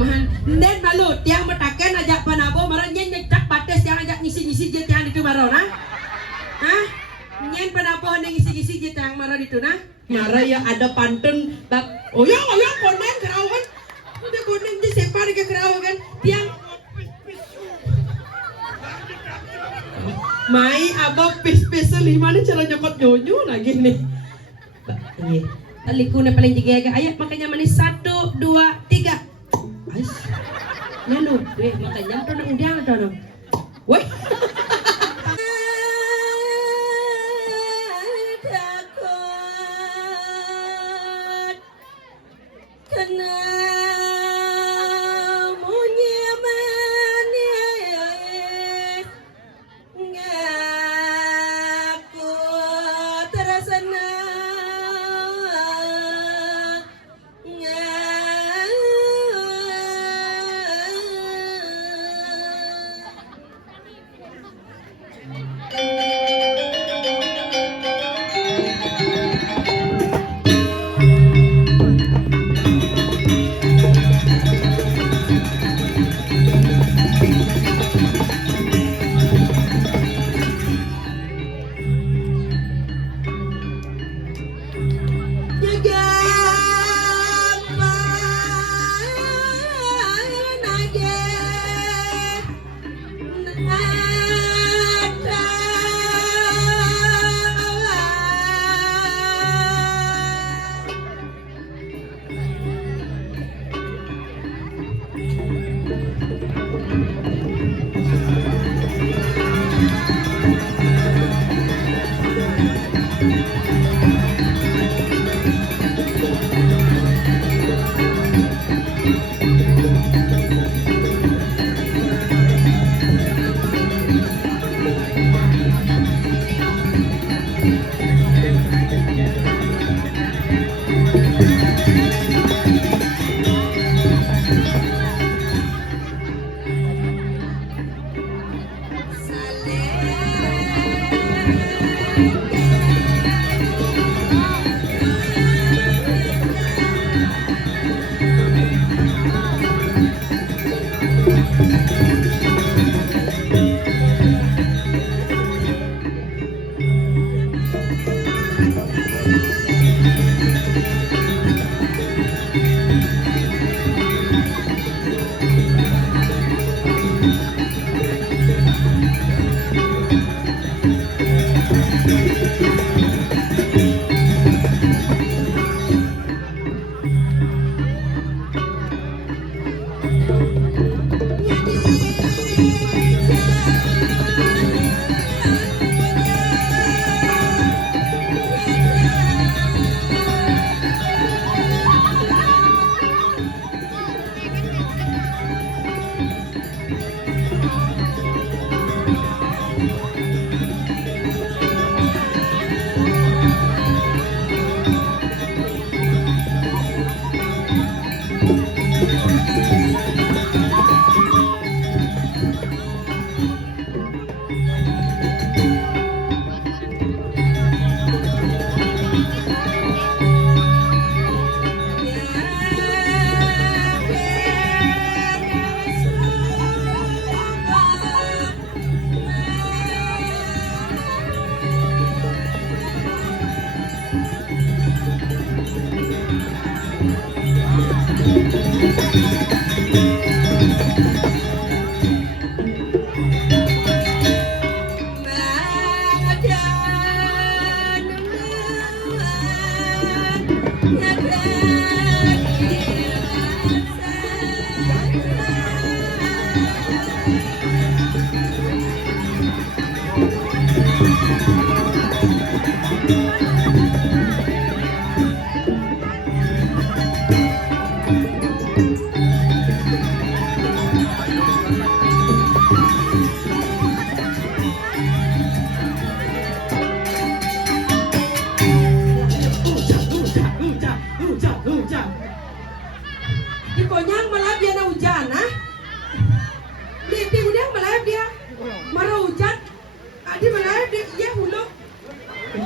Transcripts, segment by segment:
mamahan. Nen balut tiang betaken ajak panabo marah nyen nyecak bates tiang ajak ngisi-ngisi je tiang itu marah nah. Hah? Nyen panabo hande ngisi-ngisi je tiang marah itu nah. Marah ya ada pantun bak. Oh ya konen kerawan. Udah konen je separ ke kerawan tiang. Mai abah pis-pis limane cara nyokot nyonyo lagi nih. Iya. Talikuna paling jaga ayat makanya manis 1, 2, 3. Ais. Lalu, makanya tuh nang undian tuh. Woi.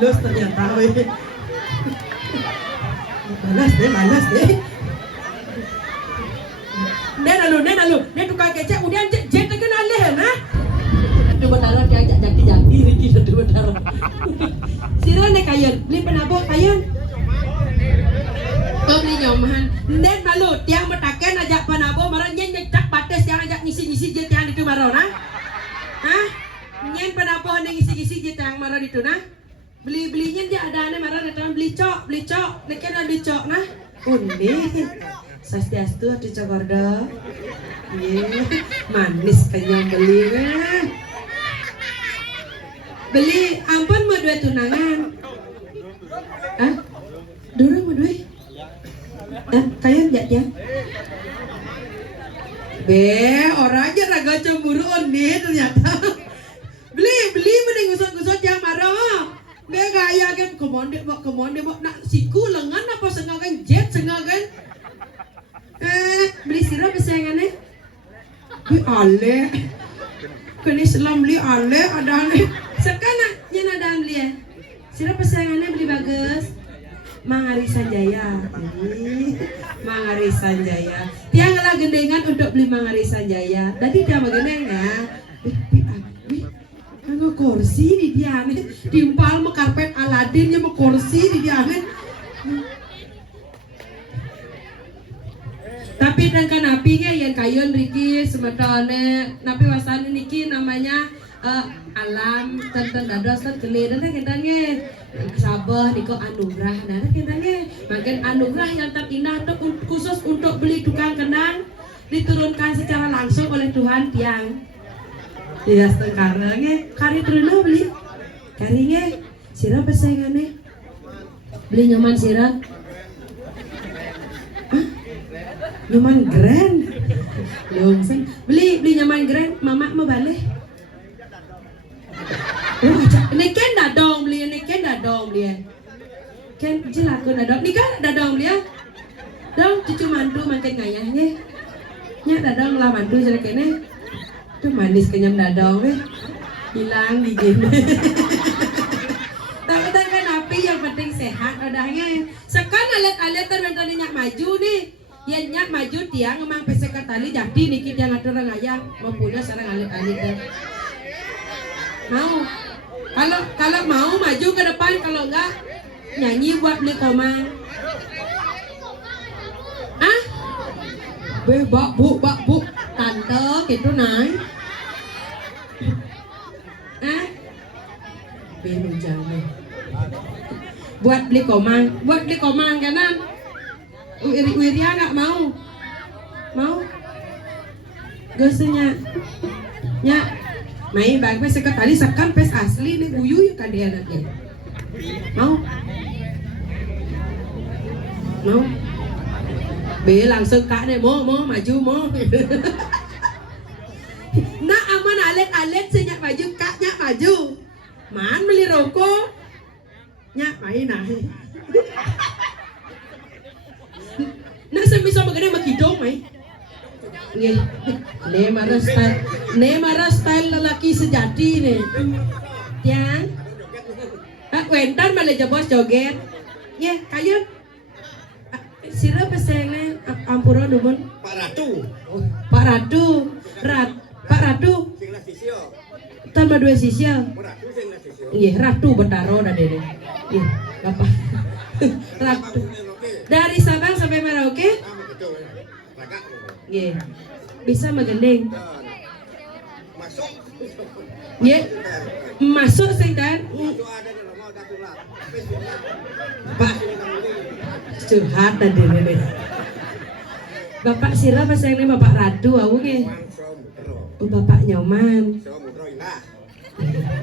Malas ternyata weh. Malas deh. nih tukang kecap udah jet kan alih na. Dua taruh dia ajak jadi Riki dua taruh. Sira nih kayen beli penabok kayen. Kau beli nyoman, nen malu tiang bertaken ajak penabok marah nyen cak bates tiang ajak ngisi jet tiang itu marah na. Hah? Nyen penabok nih ngisi jet tiang marah itu na. Belinya dia ada ane marah datang beli cok, nek kan beli cok nah. Undi, sastiastu atu cokordo. Manis kenyang beli ampun mau dua tunangan. Ah, dulu mau dua. Kalian lihat ya. Orang aja raga cemburu Undi ternyata. Beli mending gusot yang marah. Gaya kan kemonde bok nak siku lengan apa sengakan jet sengakan beli sirap pesayangannya beli ale kini selam beli ale ada ale sekarang yang ada beli ya sirap pesayangannya beli bagus Mangarisan Jaya Mangarisan Jaya tiang lah gendengan untuk beli Mangarisan Jaya tadi dia mageneng ya nggak kursi di diamin timpal mau karpet Aladin yang mau kursi di diamin tapi dan kan napinya yang kayon Riki semetone napi wasan niki namanya alam tenten dados ten keliran kendangnya sabah niko anugerah nah kendangnya makin anugerah yang terindah itu khusus untuk beli tukang kendang diturunkan secara langsung oleh Tuhan tiang dia sekarangnya kari terus beli karinya sirah pesayangannya beli nyaman sirah nyaman grand beli nyaman grand mama mau balik ini kan dadong beli kan jelakun dadong ini kan dadong beli ya dong cucu mantu makin ngayahnya nya dadong lah mantu jelek ini tuh manis kenyam dadong hilang digin tapi kan api yang penting sehat odahnya sekarang alet-alet terbentuk nyak maju nih ya nyak maju tiang emang pesek tali jadi niki dia ngatur ngayang mau punya sarang alet-alet mau kalau mau maju ke depan kalau enggak nyanyi buat beli komang bak bu tante gitu naik bingung jangan buat beli komang kanan Wirya nggak mau gosenya nya main bang pes sekali sekan pes asli nih buyu kan dia anaknya mau be langsung kak deh mau maju mau nah aman alet senyak maju kaknya maju man beli rokok nyak main nah sebisa begini makidong Nemara style lelaki sejati nih yang Pak Wentan malah jebos joget ya kayu sirah pesengnya ampura dumun Pak Ratu tambah dua sisya iya Ratu Betaro dah deh iya bapak Ratu dari Sabang sampai Merauke iya bisa magendeng iya masuk sing dan Pak curhat tadi deh bapak sirah pesengnya bapak Ratu aku nge bapak Nyoman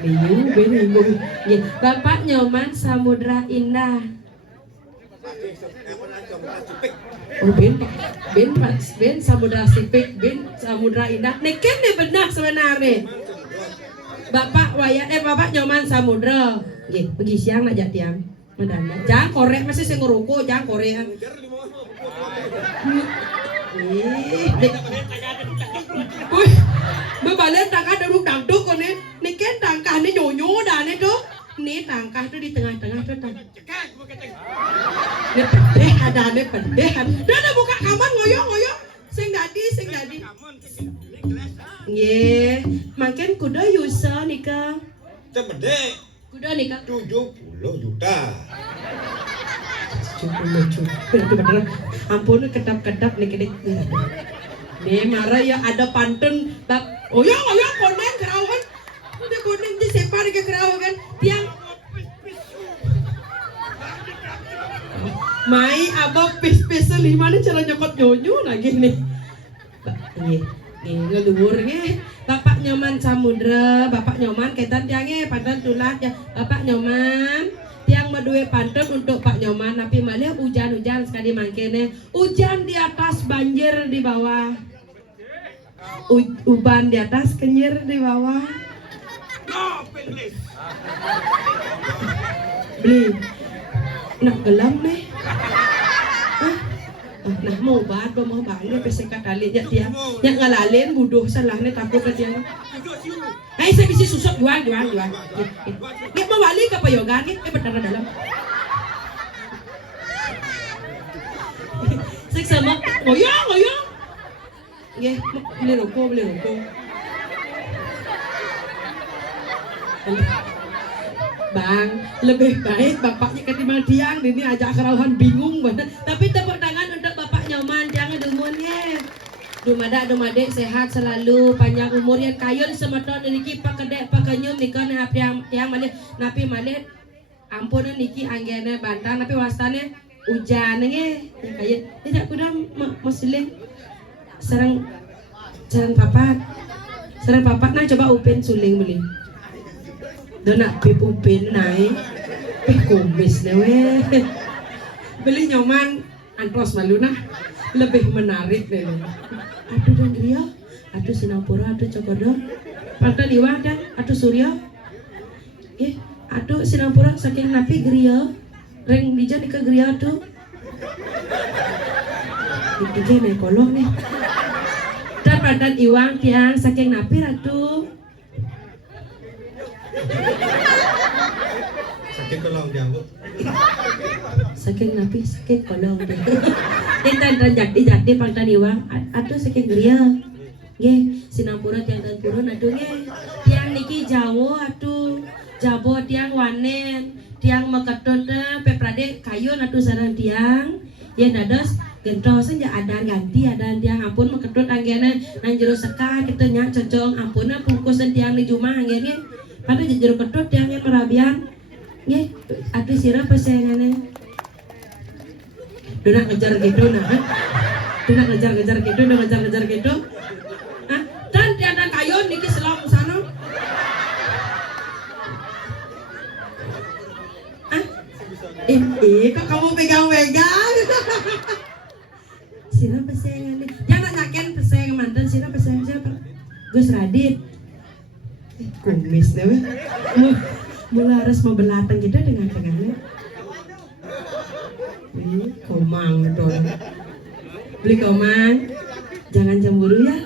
bingung ya bapak Nyoman Samudra Indah ben Samudra Sipik ben Samudra Indah neken nih benar sebenarnya bapak bapak Nyoman Samudra pergi siang aja tiang mendadak jangan korek masih saya ngerokok jangan korek bebalen tangkah duduk dangduk kok nih kan tangkah nih nyonyo dah nih tuh nih tangkah tuh di tengah-tengah tuh tangkah nih pedeh ada nih pedeh dah buka kamar ngoyong sing dadi jadi. Nggih, makin kudu yusa nika. Tebede Kudu nika 70 juta. 70 juta. Bener. Ampun kedap-kedap nih kedik. Nih marah ya ada pantun bab. Oh ya konen kerawan. Udah konen di separ ke kerawan tiang. Mai abah pis-pis limane cara nyokot nyonyo lagi nih. Nggih. Ngeluhur nge, Bapak Nyoman Samudra, Bapak Nyoman ketan tiangnya pantan tulah ya, Bapak Nyoman tiang medue pantun untuk Pak Nyoman, tapi malah hujan-hujan sekali mangkene, hujan di atas banjir di bawah, uban di atas kenyir di bawah. Beli, nak gelam nih. Nah mau banget pesekat tali ya dia yang ngalalin buduh salahnya takut ke dia. Saya bisa susuk jual. Nggak mau balik ke payogan nih, benar dalam. Saya sama ngoyong. Nggih, beli rokok. Bang, lebih baik bapaknya ketimbang tiang ini ajak kerauhan bingung banget. Tapi tepuk tangan untuk Bapak Nyoman, jangan demun ya. Dumade sehat selalu, panjang umur yang kayun semeton niki pakedek pakanyum nikah tiang malih napi malih ampun niki anggene bantang napi wastane hujan nge kayun tidak kuda muslim sarang papat nah coba upin suling beli. Dona pipupin naik kumis dewe beli Nyoman antros malu nah lebih menarik deh. Aduh dan Gria, aduh Sinapura, aduh Cokodo, Pantai Liwa dan aduh Surya. Aduh Sinapura saking napi Gria, reng dijan ke Gria tuh. Itu naik kolong nih. Dan Pantai Iwang tiang saking napi ratu. Sakit kolong janggut. Saking napi sakit kolong deh. Dan jadi Pantai Iwang atuh saking Gria. Nggih, Sinampura tiang dan purun atuh nggih. Tiang niki Jawa atuh. Jabo tiang wanen, tiang maketut peprade kayun atuh sareng tiang. Yen dados gentosan ya ada ganti ada tiang ampun maketut anggene nang jero seka kitu nya cocong ampuna bungkusan tiang di rumah anggene. Pada jero ketut tiangnya merabian. Nggih, atuh sira pesengane. Dona ngejar gitu nah. Dona ngejar gitu. Hah? Dan tiada kayun niki selong sana. Hah? Kok kamu pegang-pegang? Sira pesengan nih. Jangan nyakin peseng mantan sira peseng siapa? Gus Radit. Kumis dewe. Mula harus mau belatang gitu dengan tangannya. Komang betul. Beli komang, jangan cemburu ya.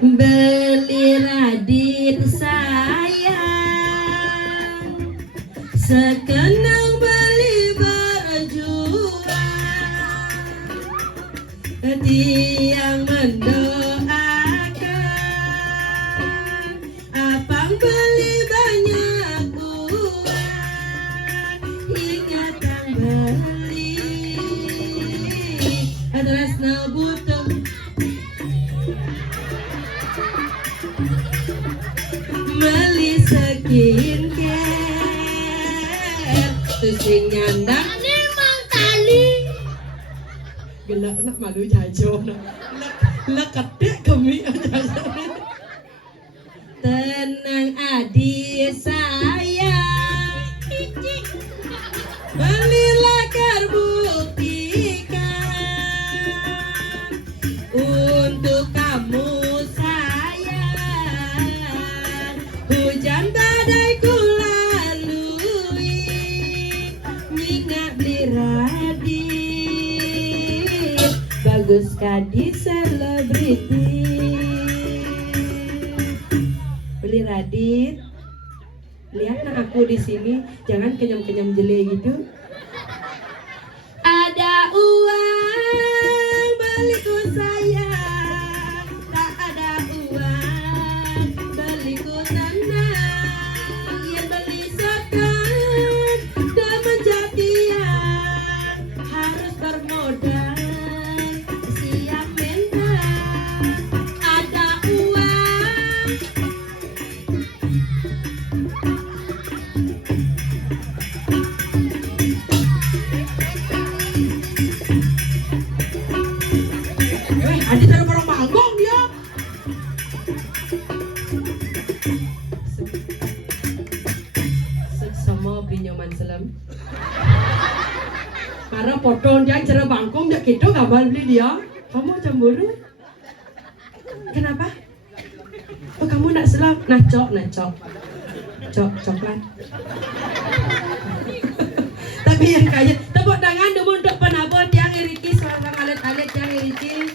Beli Radit sayang, sekenang beli berjuang, tiang mendoakan, abang beli banyak uang, ingat yang beli, adalah butuh. Beli skincare terus sing nyandang memang kali gelak nak malu jajo lek kedek kami aja tenang adik sayang belilah buktikan untuk kamu hujan badai ku lalui, mingat beli Radit, bagus kadi selebriti. Beli Radit, lihat nah aku di sini, jangan kenyam-kenyam jele gitu. Ada uang balik sayang, tak ada uang beli ku tenang, yang beli setan dan menjadian harus bermodal siap menang. Ada uang. Adi cara barang manggung dia. Sama pinjaman selam. Karena potong dia cara bangkong dia gitu kabar beli dia. Kamu cemburu? Kenapa? Oh kamu nak selam? Nah cok. Coklat. Tapi yang kaya tepuk tangan dulu untuk penabur yang iriki seorang alit-alit yang iriki.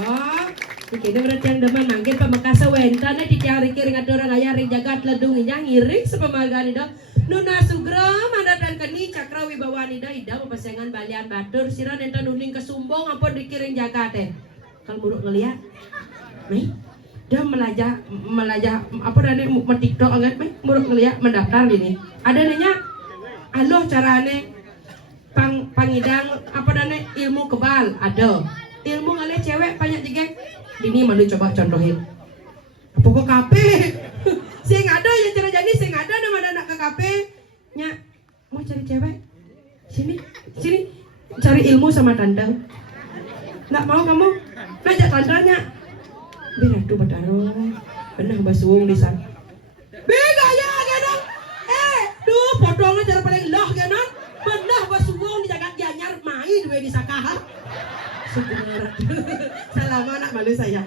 Oh, ini berarti yang demen manggil pemakasa wenta nih di tiang riki ring ada orang ayah ring jagat ledung yang iring sepemagaan itu. Nuna Sugro mandadan keni cakra wibawani dah ida papasengan balian batur siran enta nuning kesumbong ampun dikiring jagat teh. Kalau buruk ngeliat, nih dia melajah apa dane TikTok anget nih buruk ngeliat mendaftar ini. Ada nanya, aloh carane pangidang apa dane ilmu kebal ada. Ilmu ngale cewek banyak jegek. Ini malu coba contohin. Pokok kape. Sing ada yang cara jadi sing ada nama anak ke kape. Nya mau cari cewek. Sini cari ilmu sama tante. Nggak mau kamu? Ngajak tantenya. Biar tuh bertaruh. Benar basuung di sana. Bega ya genong. Duh potongnya cara paling loh genong. Benar basuung di jagat janyar main duwe di sakahar. Sebenarnya salam anak malu saya.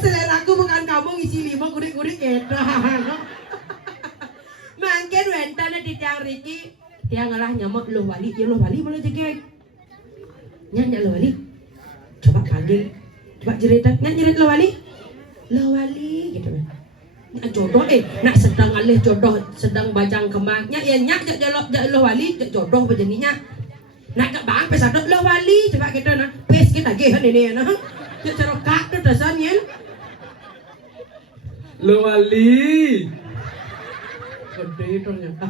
Selera aku bukan kamu ngisi lima kurik-kurik itu. Mungkin wentane di tiang riki dia ngalah nyamuk loh wali malah jegek. Nyanyi loh wali. Coba panggil, coba cerita nyanyi loh wali gitu kan. Nak jodoh nak sedang alih jodoh sedang bajang kembangnya ya nyak loh wali jodoh bejeninya. Nak kat bang pesadok loh wali coba kita nah pes kita gehan ini nah dia cara kak tu dasarnya Lo wali. gede ternyata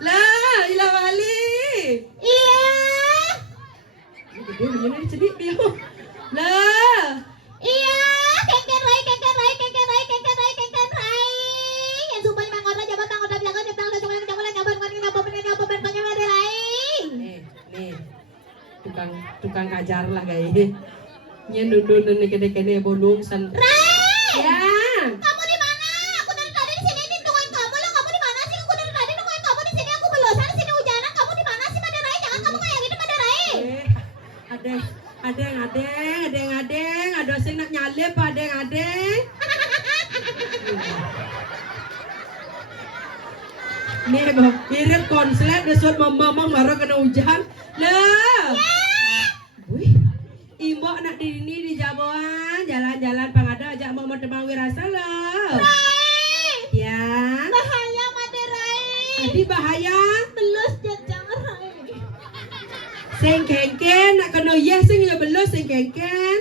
lah ila wali Iya. gede begini cedik dia lah Iya, kengken rai. Yang sumpah mangkota jabat mangkota belakang jebak cokelat nyabat rai. nih tukang kajar lah guys nya dudun nih kede bolong san Rai. ya Kamu di mana? Aku dari tadi di sini nungguin kamu loh. Kamu di mana sih? Aku dari tadi nungguin kamu di sini. Aku belosan di sini hujanan. Kamu di mana sih, Made Rai? Jangan kamu kayak gitu, Made Rai. adeng ada sing nak nyalip adeng nih bah irit konslet desut mamang baru kena hujan lah wih imbok nak di ini di Jaboan jalan-jalan pangada ajak mau tebang wirasa lah Rai. ya Bahaya, Made Rai. adi bahaya Belus jajang Rai. sing kengken nak kena yes sing ya belos sing kengken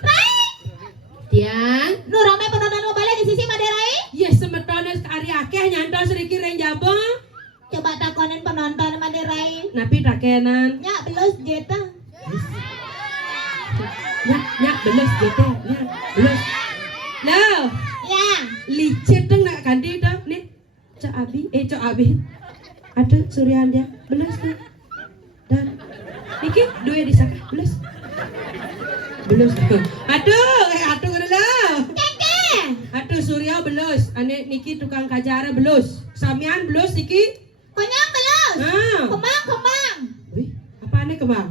Rai. tiang Nu rame penonton mau balik di sisi Made Rai. yes semetone sekali akeh nyantos sedikit ring Jabo Coba takonin penonton Made Rai. napi takenan Ya, belus jeta. ya belos gitu ya belos lah Ya. licit dong nak kandi dah nih cok abi ada surian dia belos tuh dan iki dua di sana belos aduh lah aduh surya belos ane niki tukang kajara belos samian belos niki Konyang belus. Kembang. wih apa ane kembang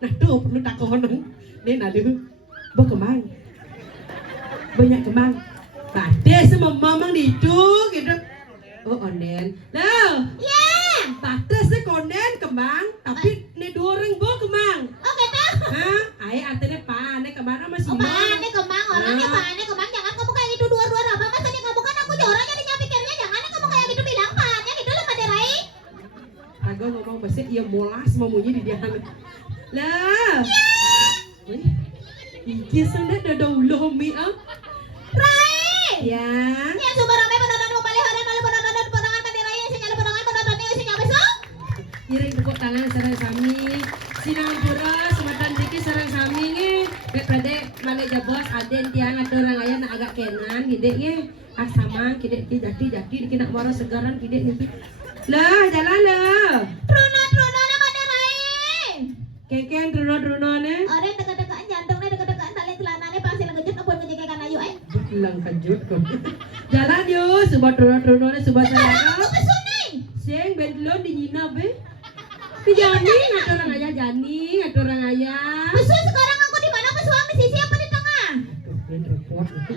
nah tuh perlu takonan nih nadu kembang banyak kembang bade sama mamang di itu gitu oh onen lah Ya. batas sih konen kembang tapi nih dua orang kembang Oh, gitu. hah ayah artinya pane kemana masih Oh, paane kembang. Orangnya paane kembang. Jangan kamu kayak gitu dua-dua apa masanya kamu kan aku jorang jadi pikirnya jangan kamu kayak gitu bilang paane gitu loh Made Rai. Tago ngomong besi iya molas memunyi di dia Lah. Wih. Iki sangat dah ulah mi ah. Rai. Ya. Ya sumber rame penonton mau balik hari malu penonton penonton mandi raya sinyal penonton penonton ini sinyal besok. Kira tepuk tangan sareng sami. Sinang pura sematan diki sareng sami nge. Daripada mana jabos aden tiang atau orang ayah nak agak kenan gede nge. Ah sama gede jati dikena mara segaran gede nih. Lah jalan lah. Truno na mandi Rai. Keken Runo ne. Orang dekat-dekat jantungnya dekat-dekat tali celananya pasti legejut ngebut menjaga ayu Hilang kejut kok. Jalan yo, subah Runo ne subah Aku saya. pesun nih. Seng bentlon di Nina be. Di Jani ada orang ayah Jani, ada orang ayah. Pesun sekarang aku di mana pesuang di sisi apa di tengah? Ben repot itu.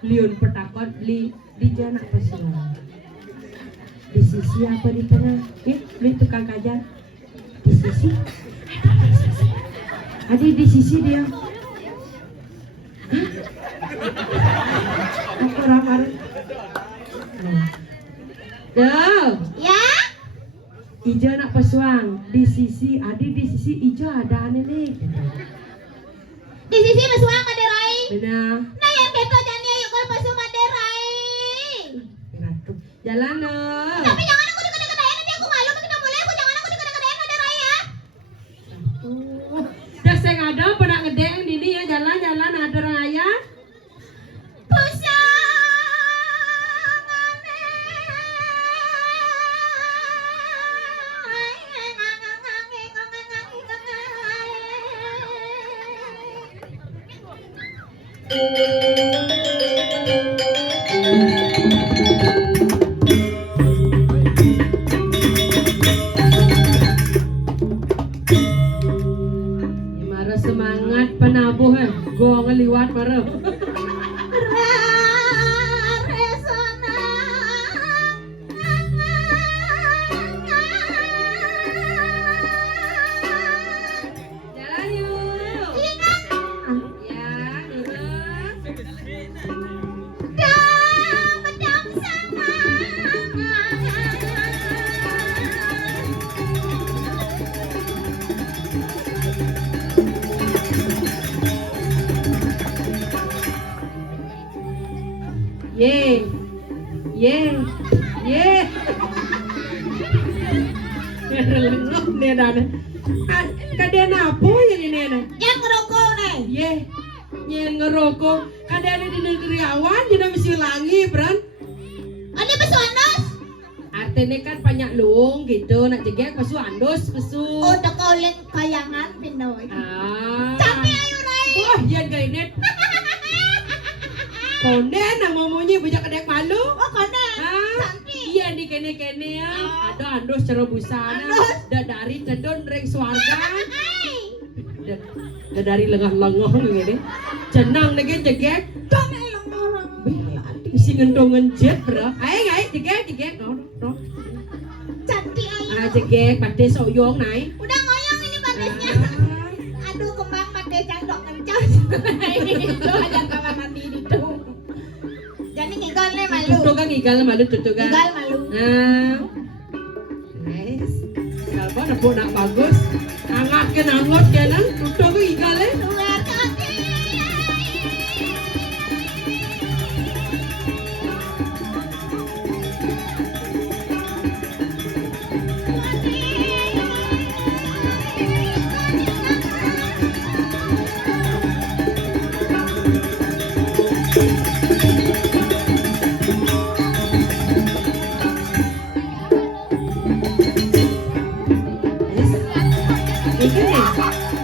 Liun petakon di jana pesuang. Di sisi apa di tengah? Beli tukang kajar. Di sisi. Adi di sisi dia. Aku ramar. Tuh, Ya? ijo nak pesuang di sisi, Adi di sisi ijo ada aneh nih. Di sisi pesuang mandi Rai. Benar. Nah yang keto jani ayo kalau pesu mandi Rai. Ratu. Jalan loh. Tapi jangan aku dekat-dekat ayah nanti aku malu kita mulai aku jangan aku dekat-dekat ayah mandi Rai ya. Dah saya ada pernah ngedeng di ini ya jalan-jalan ada orang ayah. Marah semangat penabuh gua ngeliwat marah. Jalan yuk. Ya, lurus. Ye, ye, ye. Lengok nih dan. Kadang apa ya ini nih? Yang ngerokok nih. Ye, nyen ngerokok. Kadang di negeri awan jadi mesti langi, Bran. Ada pesu andos. Artinya kan banyak luung gitu, nak jegek pesu andos, pesu. Oh dekoleng kayangan pinoy. Ah. Tapi ayo Rai. Wah, yan gainet. Konen ang momonye bujak kadek malu. Oh konen. Ah. Cantik. Iya di kene-kene ya. Ada andos cerobusan. Andos. Da dari tedon reng swarga. Hai. Da dari lengah-lengah ngene. Cenang lagi jegek. Dong elong orang. Isi ngendongen jet, Bro. Ayo jegek. No. Cantik ayo. Ah jegek pade soyong nai. Udah ngoyong ini padesnya. Ah. Aduh kembang pade candok kencang. Itu aja kawan mandi itu. Jadi ngigal nih malu. Tutup kan igal malu tutup kan. Ngigal malu. Nah. Nice. Kalba nepuk nak bagus. Angot kan tutup kan igal eh. Luar kaki. Ini nih,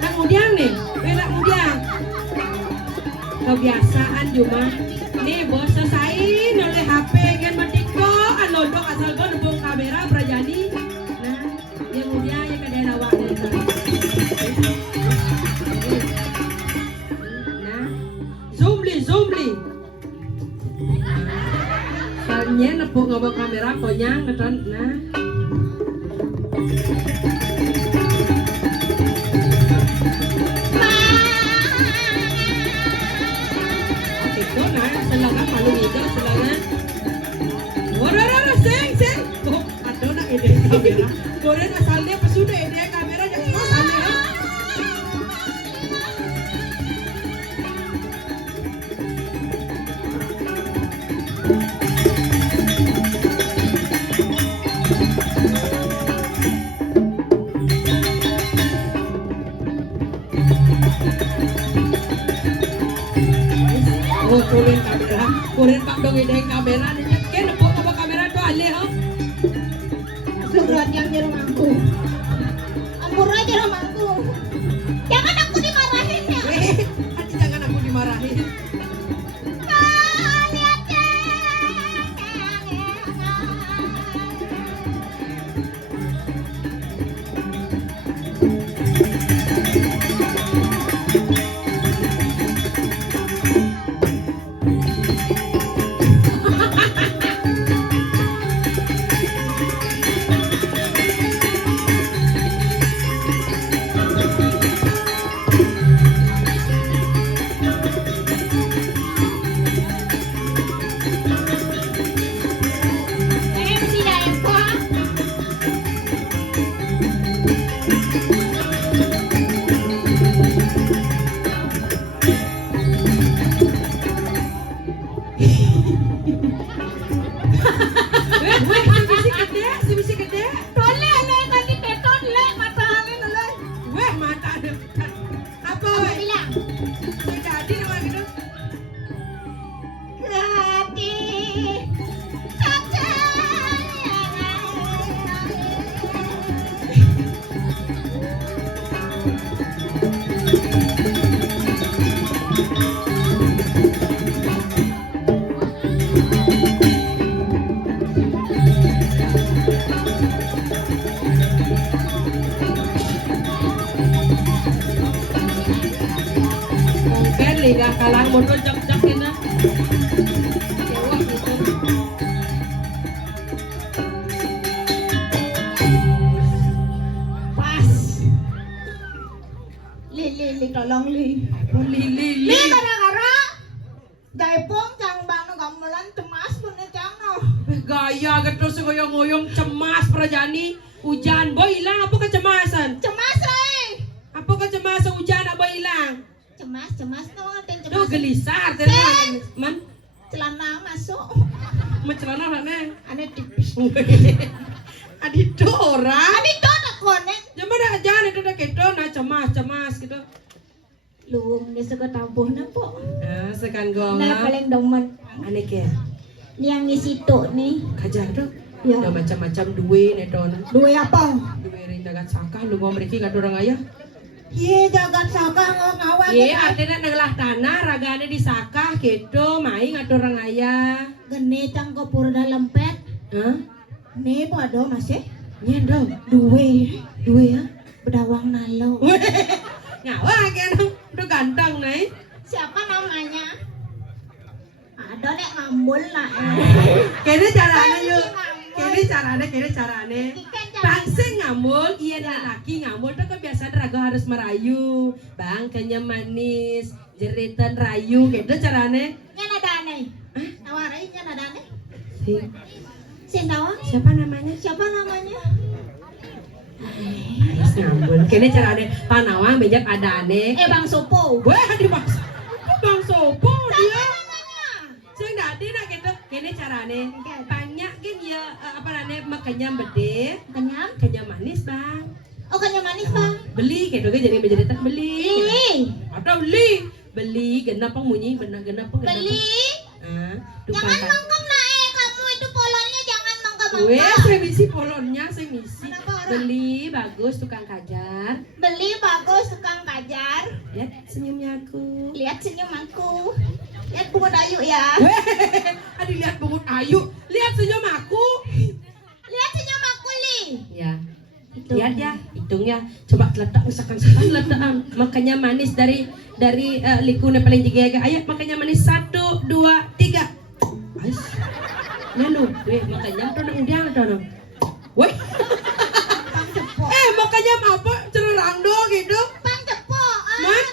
nak mudiang nih, nak mudiang. Kebiasaan cuma, nih bos selesai oleh HP kan matiko, lodok asal gue nebung kamera Prajani. Nah, yang mudiang yang kadang awak nih. Nah, zoom li. Soalnya nebung ngobok kamera konyang ngeton, nah. Itu nah, selangan malu itu selangan. Wara seng. Oh, ada nak ide kamera. Korea asalnya pesudah ide kamera jangan asalnya. kurin kamera, kurin pak dong ide kamera nih. Kan nepok apa kamera tuh alih oh. Surat yang di rumahku. Ampun aja rumahku. Jangan aku dimarahin ya. Hati jangan aku dimarahin. Lihat deh. Mesti dah yang kuat. Si bisi gede. Tole le tadi teton le mata angin le. Weh mata ada. Apa Apa weh? bilang? Jadi nama gitu. Hati saja. Mungkin liga kalang mundur cek-cek ini. Jawab gitu. Pas. Li tolong li. Lili. Li gara-gara Jaipong cang bang gamelan cemas punya cang no. Gaya gitu segoyong-goyong cemas Prajani. Hujan boy hilang apa kecemasan? Cemas Apa kecemasan hujan apa hilang? cemas no ten Duh cemas. gelisar Sen. man Celana masuk. mencelana mana? Ane tipis. Adito orang. Ane dona konek. Jangan dah jangan itu dah gitu nah cemas gitu. Luwung dia suka tabuh na po. Nah, sekan gong. Nah paling demen. Aneh ke? Ni yang ngisi tok ni. Kajar tuh. Ya. Ada macam-macam duwe neton. Dua apa? Duwe ring jagat sakah lu mau mereka kado orang ayah. Ye jagat saka ngawan. Ye artinya ngelah tanah ragane disakah gitu main ngatur orang ayah. Gene cang ko puro dalam pet. Hah? Ni po ado masih. Nyen dong. Duwe. Duwe ya? Bedawang nalo. Nyawa kan udah ganteng nih. Siapa namanya? Ada nek ngambul lah. Kene carane yuk. Kene carane. Pangsing ngamul, iya laki ngamul tuh kebiasaan raga harus merayu. Bang kenyam manis, jeritan rayu gitu carane. Nya ada aneh. Tawarin nya ada aneh. Si, Sing tawa? siapa namanya? Siapa namanya? Ais ngambul. Kene carane Panawang bejak ada aneh. Bang Sopo. Wah di Bang Sopo dia. Namanya. Sing dadi nak gitu. Kene carane banyak kan ya apa namanya makanya bede, Kenyam? kenyam manis bang. Oh kenyam manis bang. Beli kayak doge jadi berjeritan beli. Beli. Atau beli genap pengunyi benar genap pengenap. Beli. Jangan mangkem nak kamu itu polonnya jangan mangkem-mangkem. Wes saya misi polonnya saya misi. Kenapa orang? Beli bagus tukang kajar. Beli bagus tukang kajar. Lihat senyumnya aku. Lihat senyum aku. Lihat bunga dayu ya. Adi lihat bungut ayu. Lihat senyum aku. Lihat senyum aku li. Ya. Itu. Lihat ya, hitung ya. Coba letak misalkan letak. Makanya manis dari likunnya paling tiga. Ayo makanya manis 1, 2, 3. Ais. Lalu, makanya tuh undiang tuh. Woi. Bang Cepo. Makanya apa cerang do gitu. Bang Cepo. Man?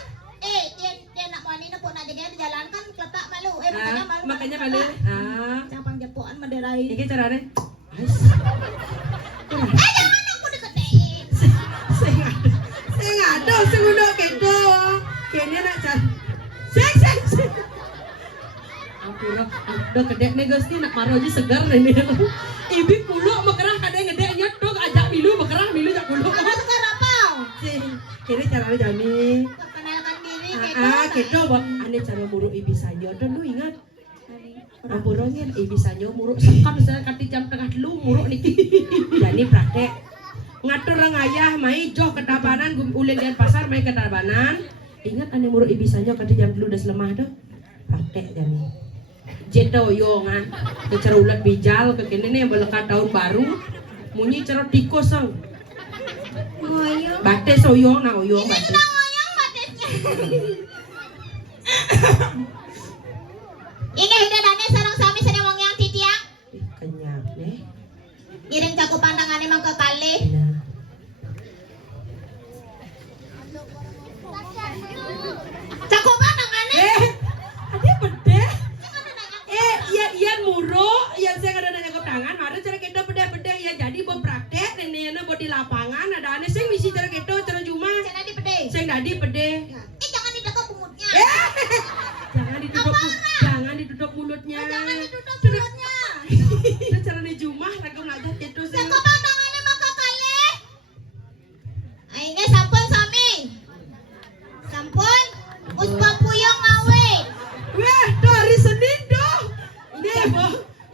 Dia nak mani nak pun nak jaga di jalan kan keletak malu. Makanya malu. Makanya malu. Jangan Bang Cepoan menderai. Ini caranya. Ais. Jangan aku deketin. Saya ngado, saya ngado gitu. Kayaknya nak cari. Seng. Ampura, udah gede nih guys nih nak maro aja segar ini. Ibi pulo makerang kadang gede nyetok ajak milu makerang milu jak pulo. Apa sekarang apa? Kayaknya caranya Jani. Perkenalkan diri Ah, Gitu bo. Ane cara muruk ibisanyo tuh lu ingat. Amburongnya ibisanyo muruk sekam misalnya kati jam tengah lu muruk niki. Jadi praktek ngatur orang ayah mai joh ketabanan ulin lihat pasar mai ketabanan. Ingat ane muruk ibisanyo kati jam dulu udah selemah tuh. Praktek jadi. Jeto yongan. Ke cara ulat bijal ke kene nih belekat tahun baru. Munyi cara tikus sang. Ngoyong. Bates oyong na oyong Ini bates. sudah ngoyong batesnya. Ingat hidup dane sarang sami sana wong yang titiang. Kenyang nih. Ngiring cakupan tangannya mang ke kali. Nah. Cakupan tangannya. Ada beda. Iya muruk, yang saya kada nanya ke tangan, ada cara kita beda-beda ya. Jadi buat praktek, ini buat di lapangan, ada aneh sing misi cara kita cara cuma. Cina di pede. Sing tadi pede. Jangan didekat punggutnya. Jangan ditutup mulutnya. Jangan ditutup mulutnya. Itu cara di cuma, lagu ngajak itu sih. Cakupan tangannya mang ke kali. Ayo sampun sami. Sampun. Uspa puyong ngawe. Weh, dari Senin dong. Nih,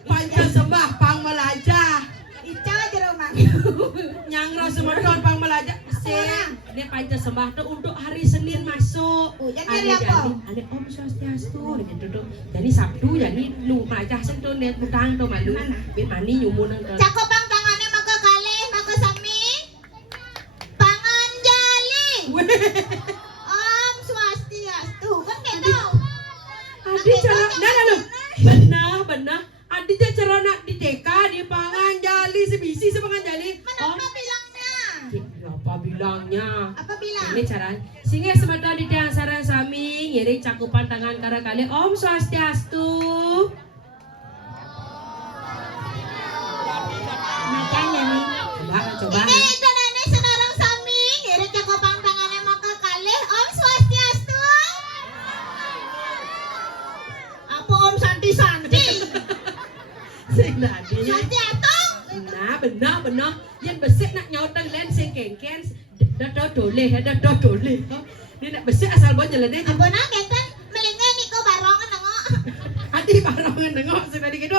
panca sembah pang melajah. Ica jero mang. Nyangro semeton pang melajah. Ini panca sembah tuh untuk hari Senin masuk. Jadi apa? Ada Om Swastiastu gitu tuh. Jadi Sabtu jadi lu melajah sentuh lihat utang tuh malu. Bit mani nyumun tuh. Cakupan tangannya mang ke kali, mang ke sami. Pangan jali. Om Swastiastu kan gitu. Adi cara nah lu. Benar. Adi cara nak di TK di pangan jali sebisi sepangan jali. Mana bilangnya? Apa bilangnya? Apa bilang? Ini cara singa semata di tiang sarang sami ngiring cakupan tangan kara kali Om Swastiastu. Macanya nih. Coba. Ini danane senarang sami, ngiring cakupan tangannya mang ke kali. Om Swastiastu. Apa Om Santi? Sing tadi. Swastiastu. Nah, benar. Yang besar nak nyautan len sing kengken. Dah doleh. Dia nak besar asal bon jalan aja. Apa nak ngenten melingnya nih kau barongan nengok. Adi barongan nengok sing tadi gitu.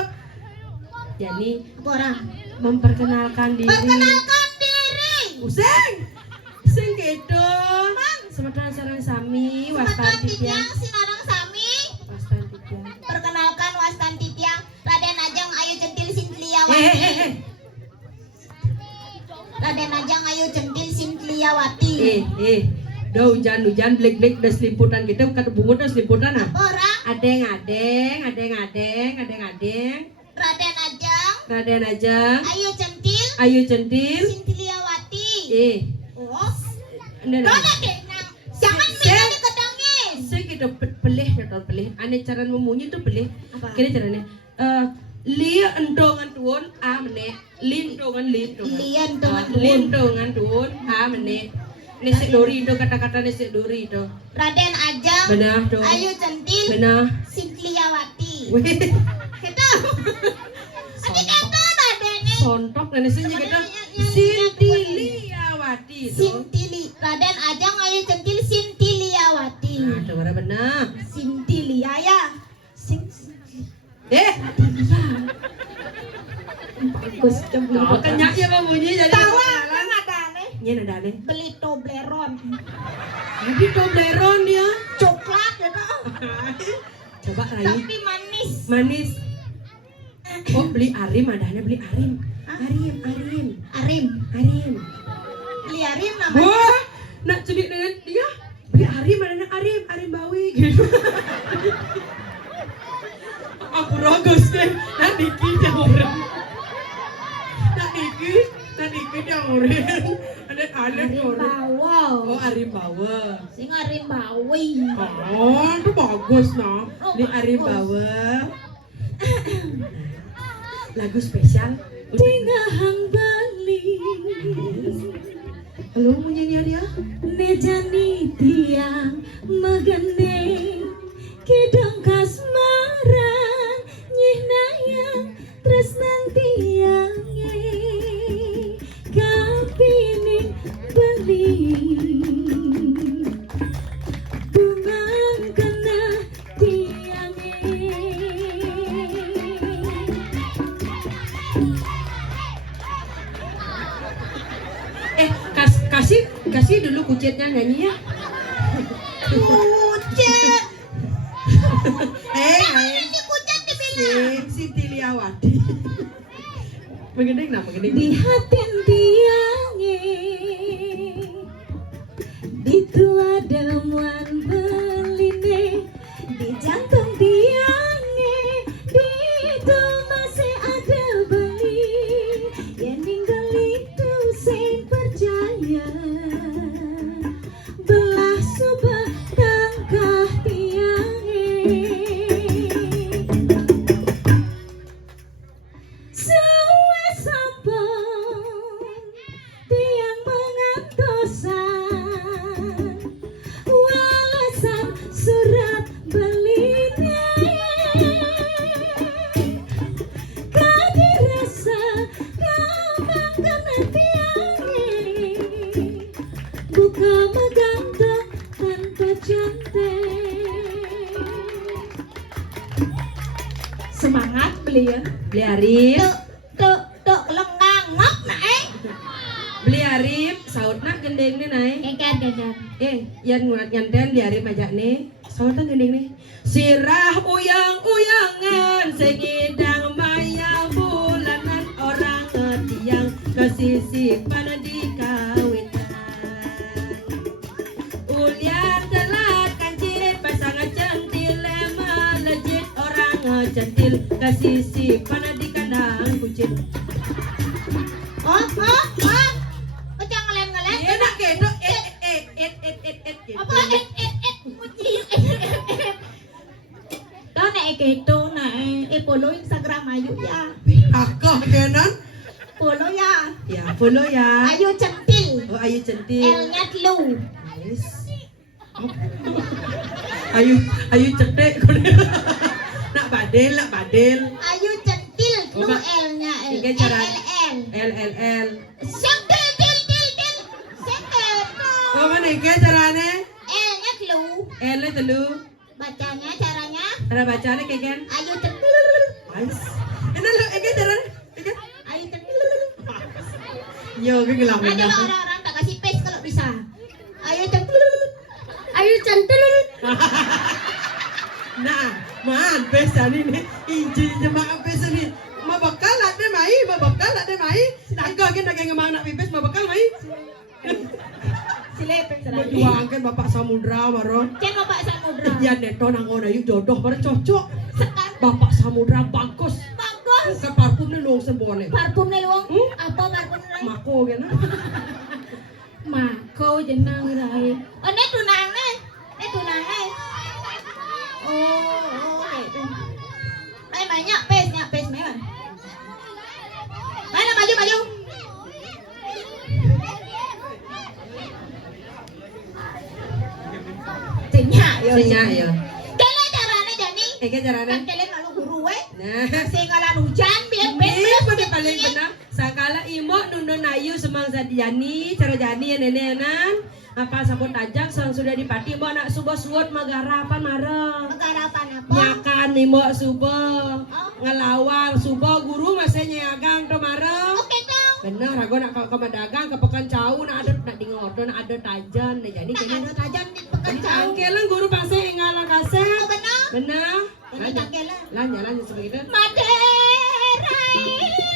Jadi Apa orang? memperkenalkan diri. Perkenalkan diri. Sing gitu. Sementara sarang sami wastan Semeton titiang. titiang sinarang sami. Wastan titiang. Perkenalkan wastan titiang Raden Ajeng Ayu Centil Sintliawati. Raden Ajeng Ayu Centil Sintliawati. Do hujan blek udah selimputan kita bukan bungut udah selimputan ah. Orang Adeng. Raden Ajeng. Ayu Centil Ayu Centil. Sintliawati. Oh. Nah. Dona deh nang. Jangan minta dikedangin. Saya kita pelih. Ane cara memunyi tuh pelih. Apa? Kira caranya. Li endongan tuun a meneh. Lindongan. Lian dengan Lindongan tuun a meneh. Nesek dori itu kata-kata nesek dori itu. Raden Ajeng Benar tuh. Ayu Centil Benar. Sintliawati. Weh. Kita. Adik kita Radennya. Sontok dan neseknya kita Sintiliawati itu. Sintili Raden Ajeng Ayu Centil Sintiliawati. Nah, itu benar. Sintilia ya. Bagus Oh, kenyak ya bunyi jadi Tawa kan ada nih. Nyen ada nih. Beli Toblerone. Jadi Toblerone dia. Coklat ya toh. Coba Rayu. Tapi manis. Manis. Oh, beli Arim adanya beli Arim. Arim. Beli Arim namanya. Wah, nak cedik dengan dia. Beli Arim adanya Arim Bawi gitu. Aku rogos deh. Nak Niki yang orang. Nak Niki yang orang. Ada Arim orang. Bawa. Oh, Arim Bawa. Sing Arim Bawi. Oh, itu bagus nah. Ini Arim Bawa. Lagu spesial. Tingahang Bali. Halo, mau nyanyi dia? Mejani tiang megane kedong kasmaran nyih nayang tresnan tiange kapini bali bunga Kucetnya nyanyi ya. Kucet. Aing Si kucet dibilang. Siti Liawati. Mengending nah, mengending. Di hati tiange di tua demuan beline di jantung tiange di itu masih ada beli yang ninggal itu sing percaya belah subah tangkah tiange suwe sampun tiang mengantosan walasan surat beline kadirasa gampang kena tiange buka megantang tanpa cantik semangat beli ya Beli Arif. Tuk lengangok naik Beli Arif, sautna gendeng nih naik. gegan Yan nguat nyanten di Arif aja nih. Sautna gendeng nih. Sirah uyang-uyangan, segidang maya bulanan orang ngetiang kesisipan dikawitan. Ulian telat kancil pasangan centil melejit orang ngecentil kesisipan di kandang kucing. oh jangan ngelen Enak gitu. Gitu. apa kucing tao nek gitu nek follow Instagram ayu ya Aku kenan. follow ya Ya, follow ya. ayu centil Oh, Ayu centil. L-nya lu Nice. Ayu cetek. Nak badel. ayu centil lu Oke. L-nya Tiga cara. L L. sentil sentil Oh, mana ke carane? L-nya lu L telu. bacanya caranya Cara bacanya kayak kan? ayu centil Nice. Enak lo, carane. ayu centil Yo, gue gelang. ada orang-orang tak kasih paste kalau bisa ayu centil Nah, man, pesan ini inci jemaah pesan ini. Mabakal ada mai. Aku akan nak ngemang nak pipis mabakal mai. silepek Berjuangkan Bapak Samudra maron. cek bapak samudra Ya neto nang ngono yuk jodoh bareng cocok. sekarang Bapak Samudra bagus. bagus Ke parfum ni luang sembone. parfum nih luang Hmm? apa parfum nih Mako kan. mako jenang rai oh ini tunang nih oh itu banyak paste memang mana maju Senyak Senyak ya. Kalian caranya jadi Eke carane. kan kalian lalu guru Nah. Singgalan hujan biar Ini pada paling benar. Sakala imo nundun ayu semang jani cara jani ya nenenan. Apa sabut tajak sang sudah dipati mo nak subuh suut magarapan mareng. Megarapan apa? Nyakan imo subuh. Ngelawar subuh guru masih nyagang to mareng. Oke dong. Bener aku nak ke dagang ke pekan cau nak ada nak dingoto nak ada tajan nah jadi Nak kini ada tajan di pekan ini jauh. angkelan guru pasti ngalah kasih. Oh benar. Bener. Ini tangkelan. Lanjut sebegitu. Maderai